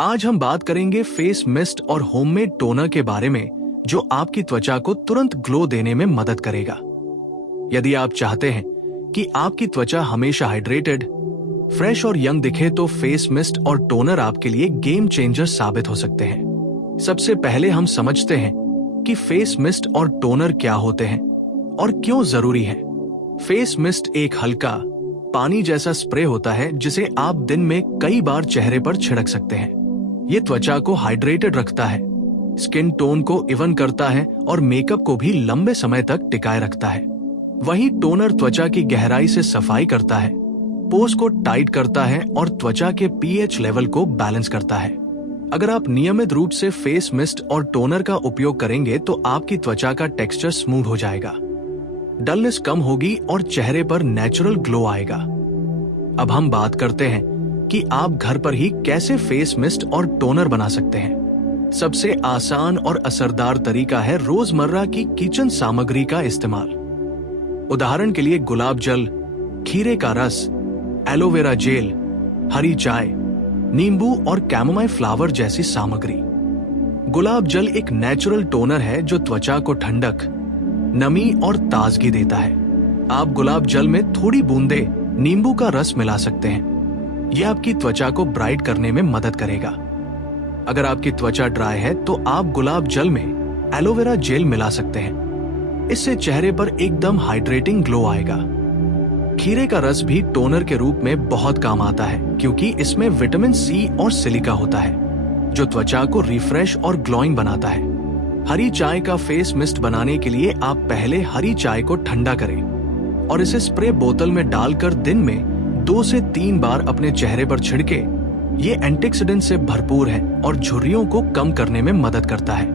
आज हम बात करेंगे फेस मिस्ट और होममेड टोनर के बारे में, जो आपकी त्वचा को तुरंत ग्लो देने में मदद करेगा। यदि आप चाहते हैं कि आपकी त्वचा हमेशा हाइड्रेटेड, फ्रेश और यंग दिखे, तो फेस मिस्ट और टोनर आपके लिए गेम चेंजर साबित हो सकते हैं। सबसे पहले हम समझते हैं कि फेस मिस्ट और टोनर क्या होते हैं और क्यों जरूरी है। फेस मिस्ट एक हल्का पानी जैसा स्प्रे होता है जिसे आप दिन में कई बार चेहरे पर छिड़क सकते हैं। ये त्वचा को हाइड्रेटेड रखता है, स्किन टोन को इवन करता है और मेकअप को भी लंबे समय तक टिकाए रखता है। वहीं टोनर त्वचा की गहराई से सफाई करता है, पोर्स को टाइट करता है और त्वचा के पीएच लेवल को बैलेंस करता है। अगर आप नियमित रूप से फेस मिस्ट और टोनर का उपयोग करेंगे तो आपकी त्वचा का टेक्सचर स्मूथ हो जाएगा, डलनेस कम होगी और चेहरे पर नेचुरल ग्लो आएगा। अब हम बात करते हैं कि आप घर पर ही कैसे फेस मिस्ट और टोनर बना सकते हैं। सबसे आसान और असरदार तरीका है रोजमर्रा की किचन सामग्री का इस्तेमाल। उदाहरण के लिए गुलाब जल, खीरे का रस, एलोवेरा जेल, हरी चाय, नींबू और कैमोमाइल फ्लावर जैसी सामग्री। गुलाब जल एक नेचुरल टोनर है जो त्वचा को ठंडक, नमी और ताजगी देता है। आप गुलाब जल में थोड़ी बूंदे नींबू का रस मिला सकते हैं। यह आपकी त्वचा को ब्राइट करने में मदद करेगा। अगर आपकी त्वचा ड्राई है तो आप गुलाब जल में एलोवेरा जेल मिला सकते हैं। इससे चेहरे पर एकदम हाइड्रेटिंग ग्लो आएगा। खीरे का रस भी टोनर के रूप में बहुत काम आता है, क्योंकि इसमें विटामिन सी और सिलिका होता है जो त्वचा को रिफ्रेश और ग्लोइंग बनाता है। हरी चाय का फेस मिस्ट बनाने के लिए आप पहले हरी चाय को ठंडा करें और इसे स्प्रे बोतल में डालकर दिन में 2 से 3 बार अपने चेहरे पर छिड़के। ये एंटीऑक्सीडेंट से भरपूर है और झुर्रियों को कम करने में मदद करता है।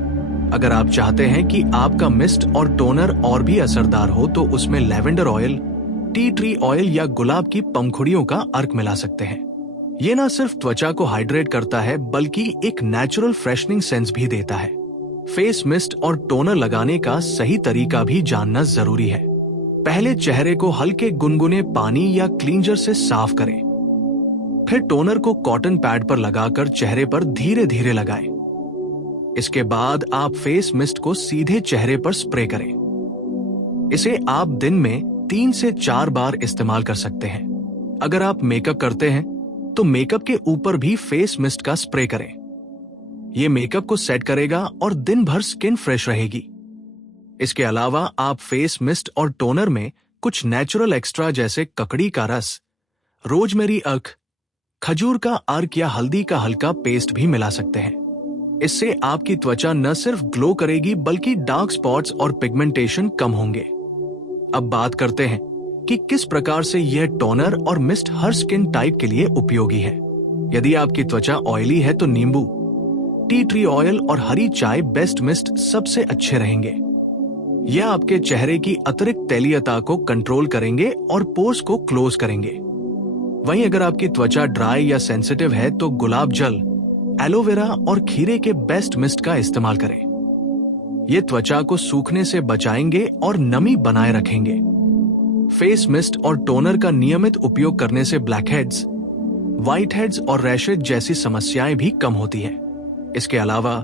अगर आप चाहते हैं कि आपका मिस्ट और टोनर और भी असरदार हो तो उसमें lavender oil, tea tree oil या गुलाब की पंखुड़ियों का अर्क मिला सकते हैं। ये न सिर्फ त्वचा को हाइड्रेट करता है बल्कि एक नेचुरल फ्रेशनिंग सेंस भी देता है। फेस मिस्ट और टोनर लगाने का सही तरीका भी जानना जरूरी है। पहले चेहरे को हल्के गुनगुने पानी या क्लींजर से साफ करें। फिर टोनर को कॉटन पैड पर लगाकर चेहरे पर धीरे धीरे लगाएं। इसके बाद आप फेस मिस्ट को सीधे चेहरे पर स्प्रे करें। इसे आप दिन में 3 से 4 बार इस्तेमाल कर सकते हैं। अगर आप मेकअप करते हैं तो मेकअप के ऊपर भी फेस मिस्ट का स्प्रे करें। यह मेकअप को सेट करेगा और दिन भर स्किन फ्रेश रहेगी। इसके अलावा आप फेस मिस्ट और टोनर में कुछ नेचुरल एक्स्ट्रा जैसे ककड़ी का रस, रोजमेरी अर्क, खजूर का अर्क या हल्दी का हल्का पेस्ट भी मिला सकते हैं। इससे आपकी त्वचा न सिर्फ ग्लो करेगी बल्कि डार्क स्पॉट्स और पिगमेंटेशन कम होंगे। अब बात करते हैं कि किस प्रकार से यह टोनर और मिस्ट हर स्किन टाइप के लिए उपयोगी है। यदि आपकी त्वचा ऑयली है तो नींबू, टी ट्री ऑयल और हरी चाय बेस्ट मिस्ट सबसे अच्छे रहेंगे। यह आपके चेहरे की अतिरिक्त तैलीयता को कंट्रोल करेंगे और पोर्स को क्लोज करेंगे। वहीं अगर आपकी त्वचा ड्राई या सेंसिटिव है तो गुलाब जल, एलोवेरा और खीरे के बेस्ट मिस्ट का इस्तेमाल करें। ये त्वचा को सूखने से बचाएंगे और नमी बनाए रखेंगे। फेस मिस्ट और टोनर का नियमित उपयोग करने से ब्लैक हेड्स, व्हाइट हेड्स और रैशेज जैसी समस्याएं भी कम होती हैं। इसके अलावा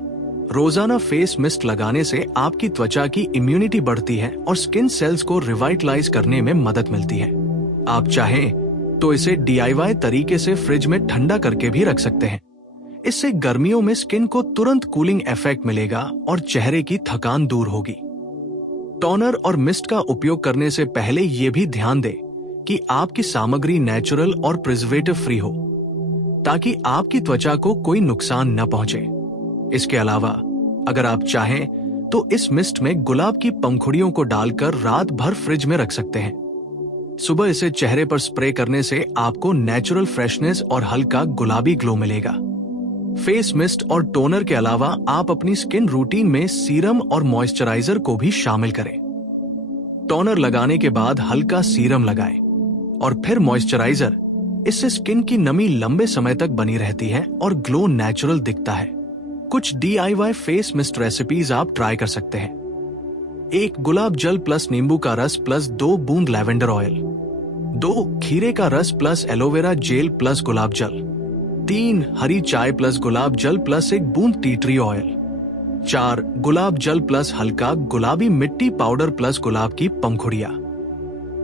रोजाना फेस मिस्ट लगाने से आपकी त्वचा की इम्यूनिटी बढ़ती है और स्किन सेल्स को रिवाइटलाइज करने में मदद मिलती है। आप चाहें तो इसे DIY तरीके से फ्रिज में ठंडा करके भी रख सकते हैं। इससे गर्मियों में स्किन को तुरंत कूलिंग इफेक्ट मिलेगा और चेहरे की थकान दूर होगी। टोनर और मिस्ट का उपयोग करने से पहले यह भी ध्यान दें कि आपकी सामग्री नेचुरल और प्रिजर्वेटिव फ्री हो, ताकि आपकी त्वचा को कोई नुकसान न पहुंचे। इसके अलावा अगर आप चाहें तो इस मिस्ट में गुलाब की पंखुड़ियों को डालकर रात भर फ्रिज में रख सकते हैं। सुबह इसे चेहरे पर स्प्रे करने से आपको नेचुरल फ्रेशनेस और हल्का गुलाबी ग्लो मिलेगा। फेस मिस्ट और टोनर के अलावा आप अपनी स्किन रूटीन में सीरम और मॉइस्चराइजर को भी शामिल करें। टोनर लगाने के बाद हल्का सीरम लगाएं और फिर मॉइस्चराइजर। इससे स्किन की नमी लंबे समय तक बनी रहती है और ग्लो नेचुरल दिखता है। कुछ DIY फेस मिस्ट रेसिपीज आप ट्राई कर सकते हैं। 1 गुलाब जल प्लस नींबू का रस प्लस 2 बूंद लेवेंडर ऑयल, 2 खीरे का रस प्लस एलोवेरा जेल प्लस गुलाब जल, 3 हरी चाय प्लस गुलाब जल प्लस 1 बूंद टी ट्री ऑयल। 4 गुलाब जल प्लस हल्का गुलाबी मिट्टी पाउडर प्लस गुलाब की पंखुड़ियां।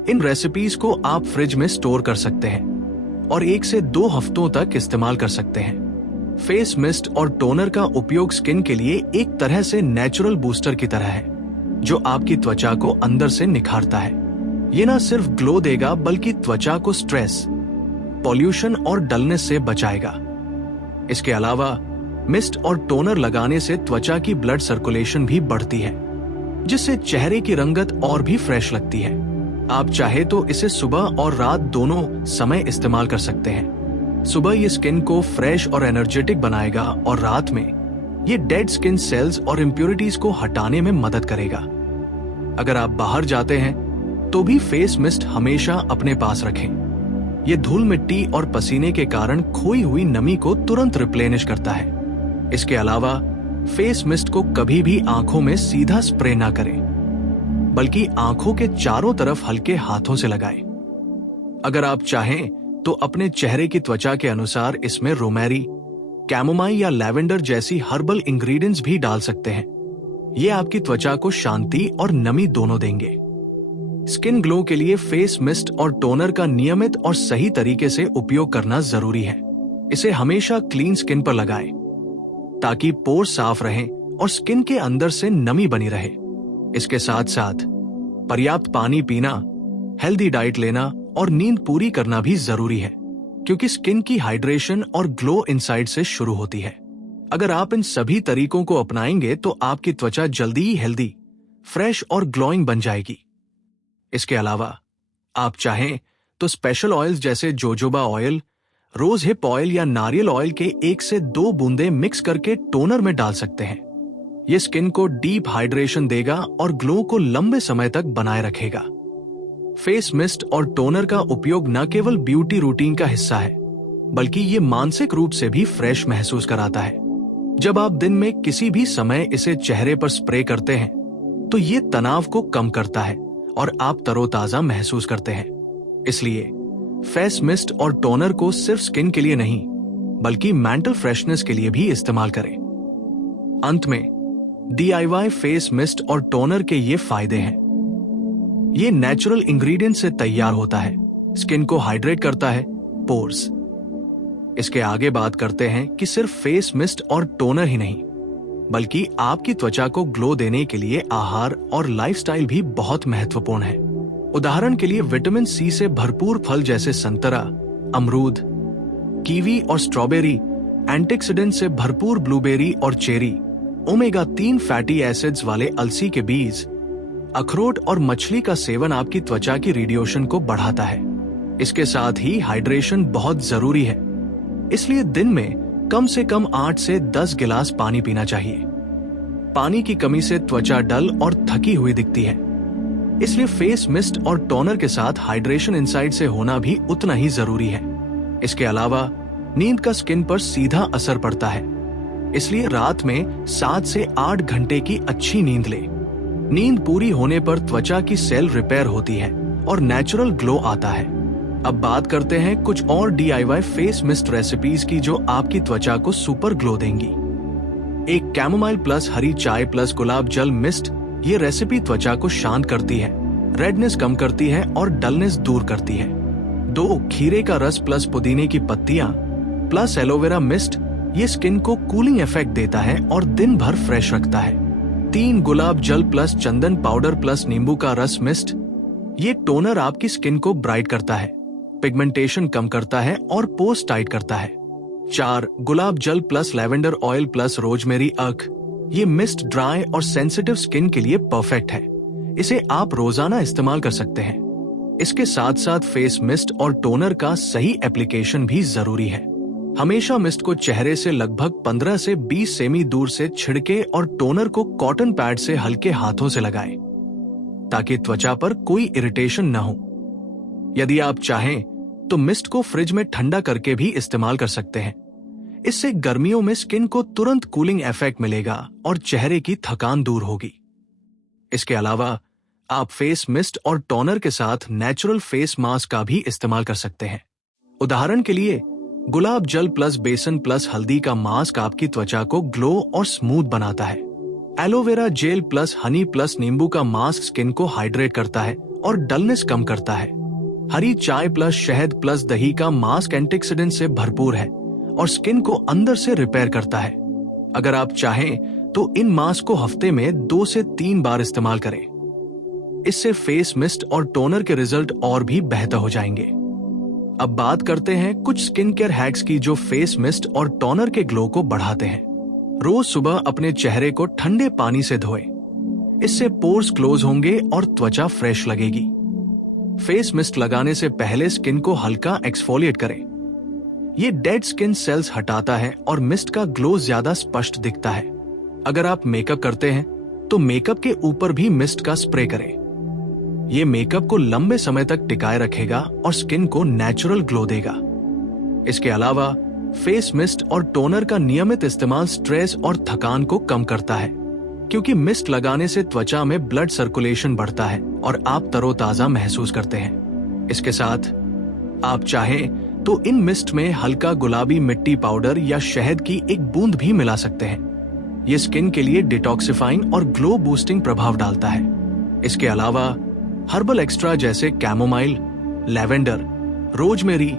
इन रेसिपीज को आप फ्रिज में स्टोर कर सकते हैं और 1 से 2 हफ्तों तक इस्तेमाल कर सकते हैं। फेस मिस्ट और टोनर का उपयोग स्किन के लिए एक तरह से नेचुरल बूस्टर की तरह है, जो आपकी त्वचा को अंदर से निखारता है। ये ना सिर्फ ग्लो देगा बल्कि त्वचा को स्ट्रेस, पॉल्यूशन और डलनेस से बचाएगा। इसके अलावा मिस्ट और टोनर लगाने से त्वचा की ब्लड सर्कुलेशन भी बढ़ती है, जिससे चेहरे की रंगत और भी फ्रेश लगती है। आप चाहे तो इसे सुबह और रात दोनों समय इस्तेमाल कर सकते हैं। सुबह ये स्किन को फ्रेश और एनर्जेटिक बनाएगा और रात में ये डेड स्किन सेल्स और इम्प्योरिटीज को हटाने में मदद करेगा। अगर आप बाहर जाते हैं तो भी फेस मिस्ट हमेशा अपने पास रखें। ये धूल मिट्टी और पसीने के कारण खोई हुई नमी को तुरंत रिप्लेनिश करता है। इसके अलावा फेस मिस्ट को कभी भी आंखों में सीधा स्प्रे ना करें, बल्कि आंखों के चारों तरफ हल्के हाथों से लगाएं। अगर आप चाहें तो अपने चेहरे की त्वचा के अनुसार इसमें रोमेरी, कैमोमाइल या लैवेंडर जैसी हर्बल इंग्रेडिएंट्स भी डाल सकते हैं। ये आपकी त्वचा को शांति और नमी दोनों देंगे। स्किन ग्लो के लिए फेस मिस्ट और टोनर का नियमित और सही तरीके से उपयोग करना जरूरी है। इसे हमेशा क्लीन स्किन पर लगाएं, ताकि पोर साफ रहें और स्किन के अंदर से नमी बनी रहे। इसके साथ साथ पर्याप्त पानी पीना, हेल्दी डाइट लेना और नींद पूरी करना भी जरूरी है, क्योंकि स्किन की हाइड्रेशन और ग्लो इनसाइड से शुरू होती है। अगर आप इन सभी तरीकों को अपनाएंगे तो आपकी त्वचा जल्दी ही हेल्दी, फ्रेश और ग्लोइंग बन जाएगी। इसके अलावा आप चाहें तो स्पेशल ऑयल्स जैसे jojoba oil, rose hip oil या नारियल ऑयल के 1 से 2 बूंदे मिक्स करके टोनर में डाल सकते हैं। ये स्किन को डीप हाइड्रेशन देगा और ग्लो को लंबे समय तक बनाए रखेगा। फेस मिस्ट और टोनर का उपयोग न केवल ब्यूटी रूटीन का हिस्सा है, बल्कि ये मानसिक रूप से भी फ्रेश महसूस कराता है। जब आप दिन में किसी भी समय इसे चेहरे पर स्प्रे करते हैं, तो ये तनाव को कम करता है और आप तरोताजा महसूस करते हैं। इसलिए फेस मिस्ट और टोनर को सिर्फ स्किन के लिए नहीं, बल्कि मेंटल फ्रेशनेस के लिए भी इस्तेमाल करें। अंत में DIY फेस मिस्ट और टोनर के ये फायदे हैं। ये नेचुरल इंग्रेडिएंट से तैयार होता है, स्किन को हाइड्रेट करता है, पोर्स। इसके आगे बात करते हैं कि सिर्फ फेस मिस्ट और टोनर ही नहीं, बल्कि आपकी त्वचा को ग्लो देने के लिए आहार और लाइफस्टाइल भी बहुत महत्वपूर्ण है। उदाहरण के लिए विटामिन सी से भरपूर फल जैसे संतरा, अमरूद, कीवी और स्ट्रॉबेरी, एंटीऑक्सीडेंट से भरपूर ब्लूबेरी और चेरी, ओमेगा 3 फैटी एसिड्स वाले अलसी के बीज, अखरोट और मछली का सेवन आपकी त्वचा की रेडिएशन को बढ़ाता है। इसके साथ ही हाइड्रेशन बहुत जरूरी है, इसलिए दिन में कम से कम 8 से 10 गिलास पानी पीना चाहिए। पानी की कमी से त्वचा डल और थकी हुई दिखती है, इसलिए फेस मिस्ट और टोनर के साथ हाइड्रेशन इनसाइड से होना भी उतना ही जरूरी है। इसके अलावा नींद का स्किन पर सीधा असर पड़ता है, इसलिए रात में 7 से 8 घंटे की अच्छी नींद लें। नींद पूरी होने पर त्वचा की सेल रिपेयर होती है और नेचुरल ग्लो आता है। अब बात करते हैं कुछ और DIY फेस मिस्ट रेसिपीज की जो आपकी त्वचा को सुपर ग्लो देंगी। एक कैमोमाइल प्लस हरी चाय प्लस गुलाब जल मिस्ट, ये रेसिपी त्वचा को शांत करती है, रेडनेस कम करती है और डलनेस दूर करती है। 2 खीरे का रस प्लस पुदीने की पत्तियां प्लस एलोवेरा मिस्ट, ये स्किन को कूलिंग इफेक्ट देता है और दिन भर फ्रेश रखता है। 3 गुलाब जल प्लस चंदन पाउडर प्लस नींबू का रस मिस्ट, ये टोनर आपकी स्किन को ब्राइट करता है, पिगमेंटेशन कम करता है और पोर्स टाइट करता है। 4 गुलाब जल plus lavender oil plus rosemary अर्क, ये मिस्ट ड्राई और सेंसिटिव स्किन के लिए परफेक्ट है। इसे आप रोजाना इस्तेमाल कर सकते हैं। इसके साथ साथ फेस मिस्ट और टोनर का सही एप्लीकेशन भी जरूरी है। हमेशा मिस्ट को चेहरे से लगभग 15 से 20 सेमी दूर से छिड़के और टोनर को कॉटन पैड से हल्के हाथों से लगाएं, ताकि त्वचा पर कोई इरिटेशन न हो। यदि आप चाहें तो मिस्ट को फ्रिज में ठंडा करके भी इस्तेमाल कर सकते हैं। इससे गर्मियों में स्किन को तुरंत कूलिंग इफेक्ट मिलेगा और चेहरे की थकान दूर होगी। इसके अलावा आप फेस मिस्ट और टोनर के साथ नेचुरल फेस मास्क का भी इस्तेमाल कर सकते हैं। उदाहरण के लिए गुलाब जल प्लस बेसन प्लस हल्दी का मास्क आपकी त्वचा को ग्लो और स्मूथ बनाता है। Aloe vera gel plus Honey plus नींबू का मास्क स्किन को हाइड्रेट करता है और डलनेस कम करता है। हरी चाय प्लस शहद प्लस दही का मास्क एंटीऑक्सीडेंट से भरपूर है और स्किन को अंदर से रिपेयर करता है। अगर आप चाहें तो इन मास्क को हफ्ते में 2 से 3 बार इस्तेमाल करें। इससे फेस मिस्ट और टोनर के रिजल्ट और भी बेहतर हो जाएंगे। अब बात करते हैं कुछ स्किन केयर हैक्स की जो फेस मिस्ट और टोनर के ग्लो को बढ़ाते हैं। रोज सुबह अपने चेहरे को ठंडे पानी से धोएं। इससे पोर्स क्लोज होंगे और त्वचा फ्रेश लगेगी। फेस मिस्ट लगाने से पहले स्किन को हल्का एक्सफोलिएट करें। ये डेड स्किन सेल्स हटाता है और मिस्ट का ग्लो ज्यादा स्पष्ट दिखता है। अगर आप मेकअप करते हैं तो मेकअप के ऊपर भी मिस्ट का स्प्रे करें। ये मेकअप को लंबे समय तक टिकाए रखेगा और स्किन को नेचुरल ग्लो देगा। इसके अलावा फेस मिस्ट और टोनर का नियमित इस्तेमाल स्ट्रेस और थकान को कम करता है, क्योंकि मिस्ट लगाने से त्वचा में ब्लड सर्कुलेशन बढ़ता है और आप तरोताजा महसूस करते हैं। इसके साथ आप चाहें तो इन मिस्ट में हल्का गुलाबी मिट्टी पाउडर या शहद की एक बूंद भी मिला सकते हैं। ये स्किन के लिए डिटॉक्सिफाइंग और ग्लो बूस्टिंग प्रभाव डालता है। इसके अलावा हर्बल एक्स्ट्रा जैसे chamomile, lavender, rosemary,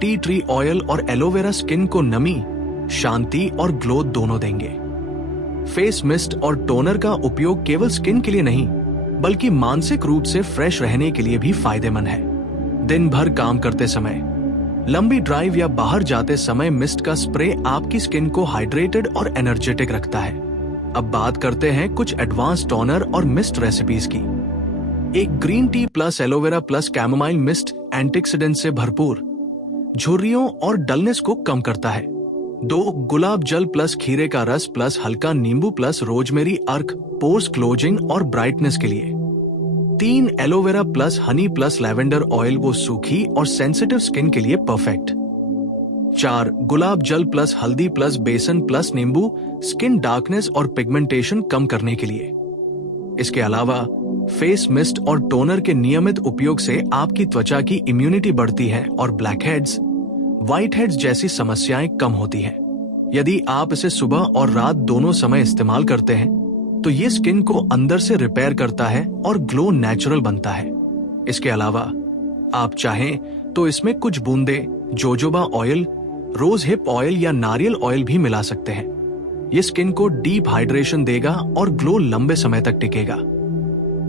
tea tree oil और एलोवेरा स्किन को नमी, शांति और ग्लो दोनों देंगे। फेस मिस्ट और टोनर का उपयोग केवल स्किन के लिए नहीं बल्कि मानसिक रूप से फ्रेश रहने के लिए भी फायदेमंद है। दिन भर काम करते समय, लंबी ड्राइव या बाहर जाते समय मिस्ट का स्प्रे आपकी स्किन को हाइड्रेटेड और एनर्जेटिक रखता है। अब बात करते हैं कुछ एडवांस टोनर और मिस्ट रेसिपीज की। एक green tea plus aloe vera plus chamomile mist antioxidant से भरपूर, झुर्रियों और डलनेस को कम करता है। 2 गुलाब जल प्लस खीरे का रस प्लस हल्का नींबू प्लस रोजमेरी अर्क पोर्स क्लोजिंग और ब्राइटनेस के लिए। 3 aloe vera plus Honey plus lavender oil वो सूखी और सेंसिटिव स्किन के लिए परफेक्ट। 4 गुलाब जल प्लस हल्दी प्लस बेसन प्लस नींबू स्किन डार्कनेस और पिगमेंटेशन कम करने के लिए। इसके अलावा फेस मिस्ट और टोनर के नियमित उपयोग से आपकी त्वचा की इम्यूनिटी बढ़ती है और ब्लैक हेड्स, व्हाइट हेड्स जैसी समस्याएं कम होती हैं। यदि आप इसे सुबह और रात दोनों समय इस्तेमाल करते हैं तो ये स्किन को अंदर से रिपेयर करता है और ग्लो नेचुरल बनता है। इसके अलावा आप चाहें तो इसमें कुछ बूंदे jojoba oil, rose hip oil या नारियल ऑयल भी मिला सकते हैं। ये स्किन को डीप हाइड्रेशन देगा और ग्लो लंबे समय तक टिकेगा।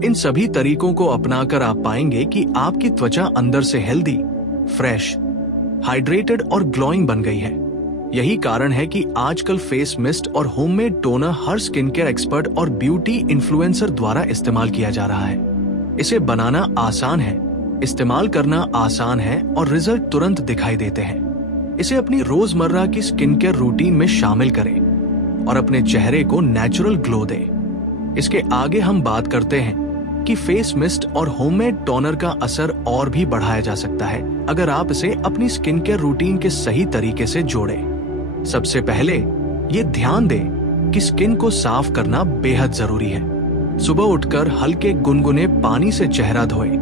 इन सभी तरीकों को अपनाकर आप पाएंगे कि आपकी त्वचा अंदर से हेल्दी, फ्रेश, हाइड्रेटेड और ग्लोइंग बन गई है। यही कारण है कि आजकल फेस मिस्ट और होममेड टोनर हर स्किन केयर एक्सपर्ट और ब्यूटी इन्फ्लुएंसर द्वारा इस्तेमाल किया जा रहा है। इसे बनाना आसान है, इस्तेमाल करना आसान है और रिजल्ट तुरंत दिखाई देते हैं। इसे अपनी रोजमर्रा की स्किन केयर रूटीन में शामिल करें और अपने चेहरे को नेचुरल ग्लो दें। इसके आगे हम बात करते हैं कि फेस मिस्ट और होममेड टोनर का असर और भी बढ़ाया जा सकता है अगर आप इसे अपनी स्किन केयर रूटीन के सही तरीके से जोड़ें। सबसे पहले ये ध्यान दें कि स्किन को साफ करना बेहद जरूरी है। सुबह उठकर हल्के गुनगुने पानी से चेहरा धोएं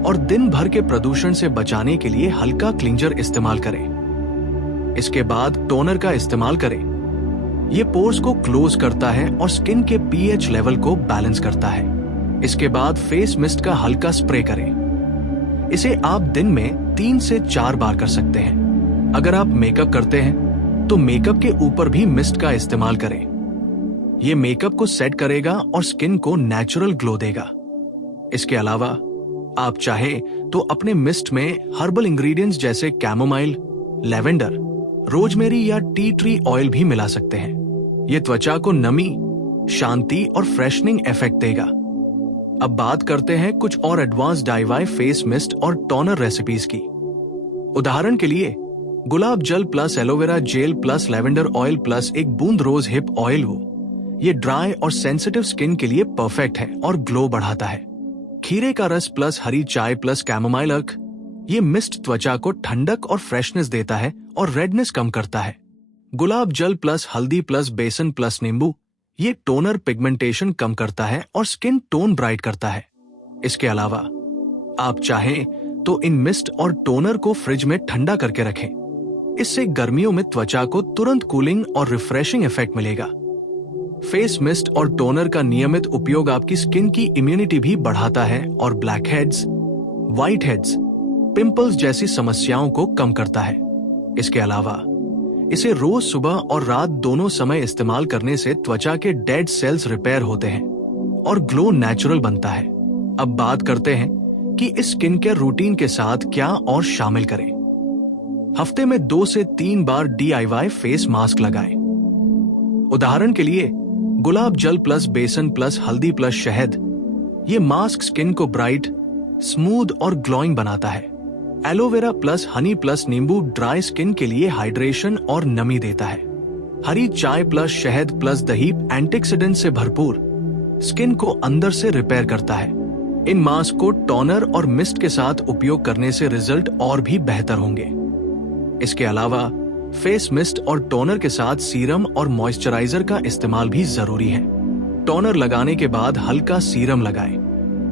और दिन भर के प्रदूषण से बचाने के लिए हल्का क्लींजर इस्तेमाल करें। इसके बाद टोनर का इस्तेमाल करें। ये पोर्स को क्लोज करता है और स्किन के पीएच लेवल को बैलेंस करता है। इसके बाद फेस मिस्ट का हल्का स्प्रे करें। इसे आप दिन में 3 से 4 बार कर सकते हैं। अगर आप मेकअप करते हैं तो मेकअप के ऊपर भी मिस्ट का इस्तेमाल करें। यह मेकअप को सेट करेगा और स्किन को नेचुरल ग्लो देगा। इसके अलावा आप चाहें तो अपने मिस्ट में हर्बल इंग्रेडिएंट्स जैसे कैमोमाइल, लैवेंडर, रोजमेरी या टी ट्री ऑयल भी मिला सकते हैं। ये त्वचा को नमी, शांति और फ्रेशनिंग इफेक्ट देगा। अब बात करते हैं कुछ और एडवांस DIY फेस मिस्ट और टोनर रेसिपीज की। उदाहरण के लिए गुलाब जल plus aloe vera gel plus lavender oil plus एक बूंद रोज हिप ऑयल हो। ये ड्राई और सेंसिटिव स्किन के लिए परफेक्ट है और ग्लो बढ़ाता है। खीरे का रस प्लस हरी चाय प्लस कैमोमाइल अर्क, ये मिस्ट त्वचा को ठंडक और फ्रेशनेस देता है और रेडनेस कम करता है। गुलाब जल प्लस हल्दी प्लस बेसन प्लस नींबू, ये टोनर पिगमेंटेशन कम करता है और स्किन टोन ब्राइट करता है। इसके अलावा आप चाहें तो इन मिस्ट और टोनर को फ्रिज में ठंडा करके रखें। इससे गर्मियों में त्वचा को तुरंत कूलिंग और रिफ्रेशिंग इफेक्ट मिलेगा। फेस मिस्ट और टोनर का नियमित उपयोग आपकी स्किन की इम्यूनिटी भी बढ़ाता है और black heads, white heads, pimples जैसी समस्याओं को कम करता है। इसके अलावा इसे रोज सुबह और रात दोनों समय इस्तेमाल करने से त्वचा के डेड सेल्स रिपेयर होते हैं और ग्लो नेचुरल बनता है। अब बात करते हैं कि इस स्किन केयर रूटीन के साथ क्या और शामिल करें। हफ्ते में 2 से 3 बार DIY फेस मास्क लगाएं। उदाहरण के लिए गुलाब जल प्लस बेसन प्लस हल्दी प्लस शहद। ये मास्क स्किन को ब्राइट, स्मूथ और ग्लोइंग बनाता है। एलोवेरा प्लस हनी प्लस नींबू ड्राई स्किन के लिए हाइड्रेशन और नमी देता है। हरी चाय प्लस शहद प्लस दही एंटीऑक्सीडेंट से भरपूर स्किन को अंदर से रिपेयर करता है। इन मास्क को टोनर और मिस्ट के साथ उपयोग करने से रिजल्ट और भी बेहतर होंगे। इसके अलावा फेस मिस्ट और टोनर के साथ सीरम और मॉइस्चराइजर का इस्तेमाल भी जरूरी है। टोनर लगाने के बाद हल्का सीरम लगाएं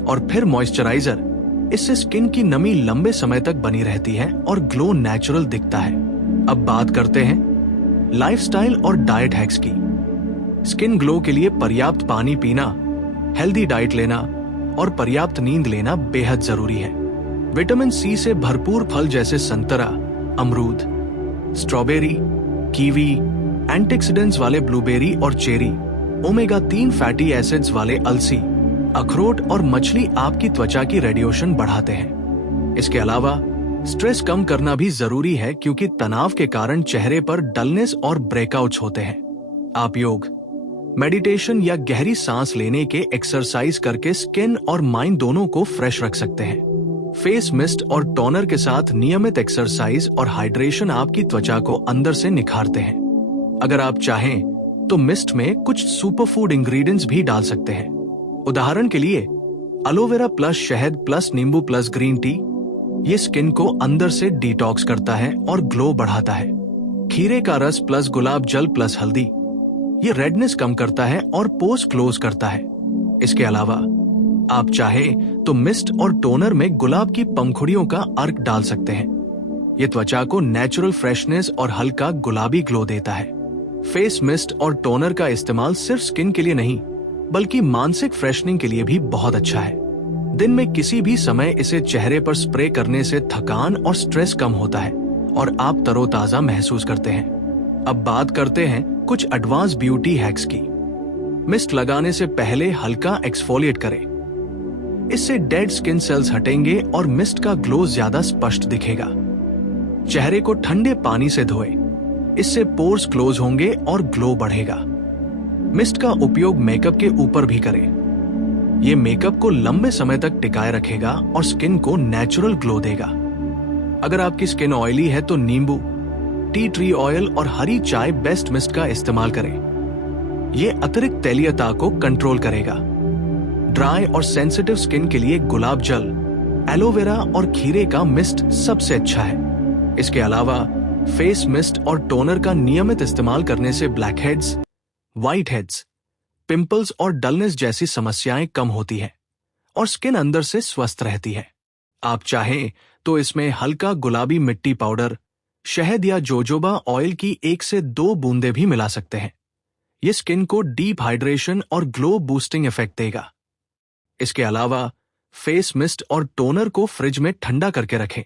और फिर मॉइस्चराइजर। इससे स्किन की नमी लंबे समय तक बनी रहती है और ग्लो नेचुरल दिखता है। अब बात करते हैं लाइफस्टाइल और डाइट हैक्स की। स्किन ग्लो के लिए पर्याप्त पानी पीना, हेल्दी डाइट लेना और पर्याप्त नींद लेना बेहद जरूरी है। विटामिन सी से भरपूर फल जैसे संतरा, अमरूद, स्ट्रॉबेरी, कीवी, एंटीऑक्सीडेंट्स वाले ब्लूबेरी और चेरी, ओमेगा 3 फैटी एसिड्स वाले अलसी, अखरोट और मछली आपकी त्वचा की रेडिएशन बढ़ाते हैं। इसके अलावा स्ट्रेस कम करना भी जरूरी है क्योंकि तनाव के कारण चेहरे पर डलनेस और ब्रेकआउट्स होते हैं। आप योग, मेडिटेशन या गहरी सांस लेने के एक्सरसाइज करके स्किन और माइंड दोनों को फ्रेश रख सकते हैं। फेस मिस्ट और टोनर के साथ नियमित एक्सरसाइज और हाइड्रेशन आपकी त्वचा को अंदर से निखारते हैं। अगर आप चाहें तो मिस्ट में कुछ सुपरफूड इंग्रेडिएंट्स भी डाल सकते हैं। उदाहरण के लिए एलोवेरा प्लस शहद प्लस नींबू प्लस ग्रीन टी। ये स्किन को अंदर से डिटॉक्स करता है और ग्लो बढ़ाता है। खीरे का रस प्लस गुलाब जल प्लस हल्दी, ये रेडनेस कम करता है और पोर्स क्लोज करता है। इसके अलावा आप चाहे तो मिस्ट और टोनर में गुलाब की पंखुड़ियों का अर्क डाल सकते हैं। ये त्वचा को नेचुरल फ्रेशनेस और हल्का गुलाबी ग्लो देता है। फेस मिस्ट और टोनर का इस्तेमाल सिर्फ स्किन के लिए नहीं बल्कि मानसिक फ्रेशनिंग के लिए भी बहुत अच्छा है। दिन में किसी भी समय इसे चेहरे पर स्प्रे करने से थकान और स्ट्रेस कम होता है और आप तरोताजा महसूस करते हैं। अब बात करते हैं कुछ एडवांस ब्यूटी हैक्स की। मिस्ट लगाने से पहले हल्का एक्सफोलिएट करें। इससे डेड स्किन सेल्स हटेंगे और मिस्ट का ग्लो ज्यादा स्पष्ट दिखेगा। चेहरे को ठंडे पानी से धोएं। इससे पोर्स क्लोज होंगे और ग्लो बढ़ेगा। मिस्ट का उपयोग मेकअप के ऊपर भी करें। ये मेकअप को लंबे समय तक टिकाए रखेगा और स्किन को नेचुरल ग्लो देगा। अगर आपकी स्किन ऑयली है तो नींबू, टी ट्री ऑयल और हरी चाय बेस्ट मिस्ट का इस्तेमाल करें। ये अतिरिक्त तैलीयता को कंट्रोल करेगा। ड्राई और सेंसिटिव स्किन के लिए गुलाब जल, एलोवेरा और खीरे का मिस्ट सबसे अच्छा है। इसके अलावा फेस मिस्ट और टोनर का नियमित इस्तेमाल करने से black heads, white heads, pimples और डलनेस जैसी समस्याएं कम होती हैं और स्किन अंदर से स्वस्थ रहती है। आप चाहें तो इसमें हल्का गुलाबी मिट्टी पाउडर, शहद या जोजोबा ऑयल की 1 से 2 बूंदें भी मिला सकते हैं। ये स्किन को डीप हाइड्रेशन और ग्लो बूस्टिंग इफेक्ट देगा। इसके अलावा फेस मिस्ट और टोनर को फ्रिज में ठंडा करके रखें।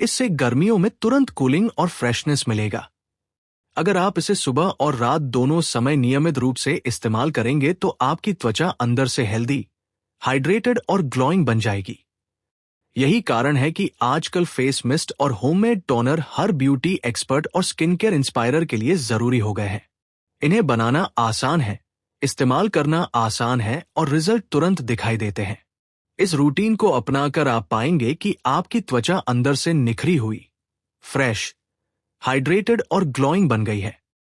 इससे गर्मियों में तुरंत कूलिंग और फ्रेशनेस मिलेगा। अगर आप इसे सुबह और रात दोनों समय नियमित रूप से इस्तेमाल करेंगे तो आपकी त्वचा अंदर से हेल्दी, हाइड्रेटेड और ग्लोइंग बन जाएगी। यही कारण है कि आजकल फेस मिस्ट और होममेड टोनर हर ब्यूटी एक्सपर्ट और स्किन केयर इंस्पायरर के लिए जरूरी हो गए हैं। इन्हें बनाना आसान है, इस्तेमाल करना आसान है और रिजल्ट तुरंत दिखाई देते हैं। इस रूटीन को अपनाकर आप पाएंगे कि आपकी त्वचा अंदर से निखरी हुई, फ्रेश, हाइड्रेटेड और ग्लोइंग बन गई है।